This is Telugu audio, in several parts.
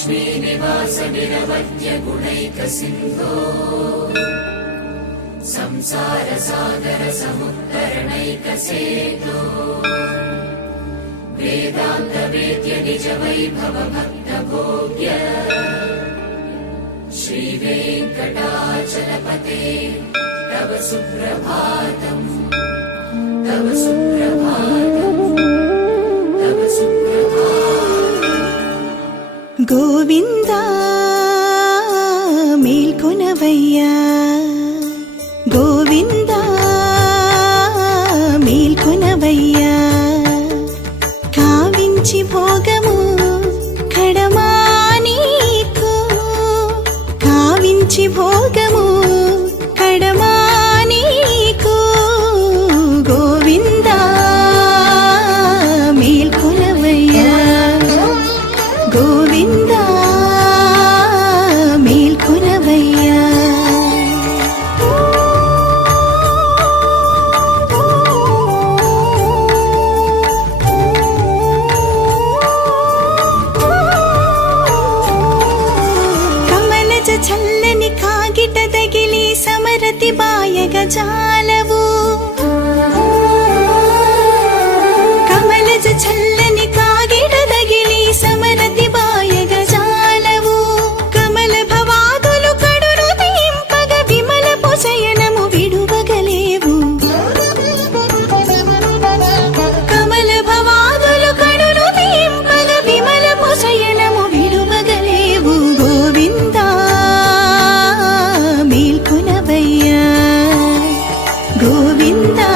लक्ष्मीनिवास निरवध्य गुणैकसिन्धो संसार सागर समुत्तरणैकसेतो वेदान्त वेद्य निज वैभव भक्त भोग्य श्री वेङ्कटाचलपते तव सुप्रभातम् तव सुप्रभातम् तव सुप्रभातम् गोविन्दा मेल्कोनवय्या गोविन्दा मेल्कोनवय्या काविंचि भोगमु खडमा नीकु काविंचि भोगमु खडमा नीकु गोविन्दा मेल्कोनवय्या गोविन्दा मेल्कोनवय्या చల్లని కాగిట తగిలి సమరతి బాయగ జాలవు కమలజ చల్లని కాగిట తగిలి సమరతి బాయగ జాలవు కమల భవాదులు కడురు తీంపగ విమల పొసయనము విడువగలేవు కమల భవాదులు కడురు తీంపగ విమల పొసయనము విడువగలేవు గోవిందా गोविन्दा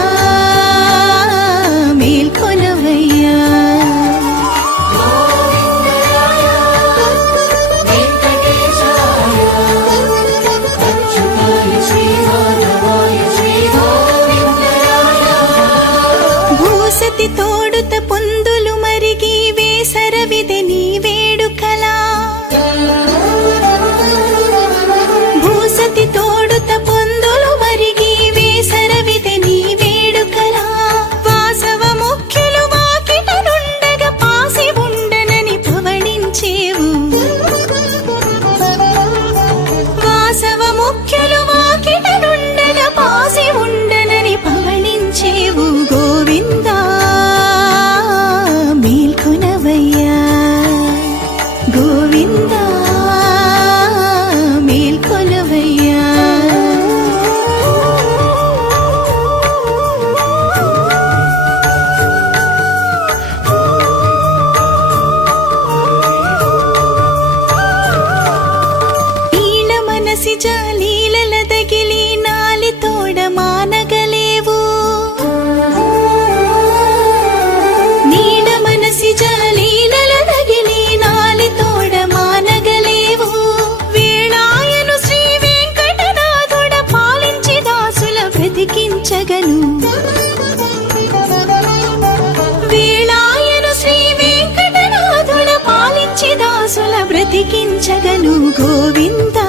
मेल्कोनवय्या భూసతి తోడుత పొందులు మరిగి వేసరవిదే నీ వేడుకలా భూసతి తోడుత పొందులు మరిగి వేసరవిదే నీ వేడుకలా వాసవ ముఖ్యులు వాకిట నుండగా పాసి ఉండనని పవళించేవు వాసవ ముఖ్యులు వాకిట నుండగా పాసి ఉండనని పవళించేవు గోవిందా మేల్కొనవయ్యా గోవిందా మేల్కొనవయ్యా లీలల తగిలి నాలి తోడ మానగలేవు నీడ మనసి లీలల తగిలి నాలి తోడ మానగలేవు వేళాయను శ్రీ వెంకటనాథుడ పాలించి దాసుల బ్రతికించగను వేళాయను శ్రీ వెంకటనాథుడ పాలించి దాసుల బ్రతికించగను గోవిందా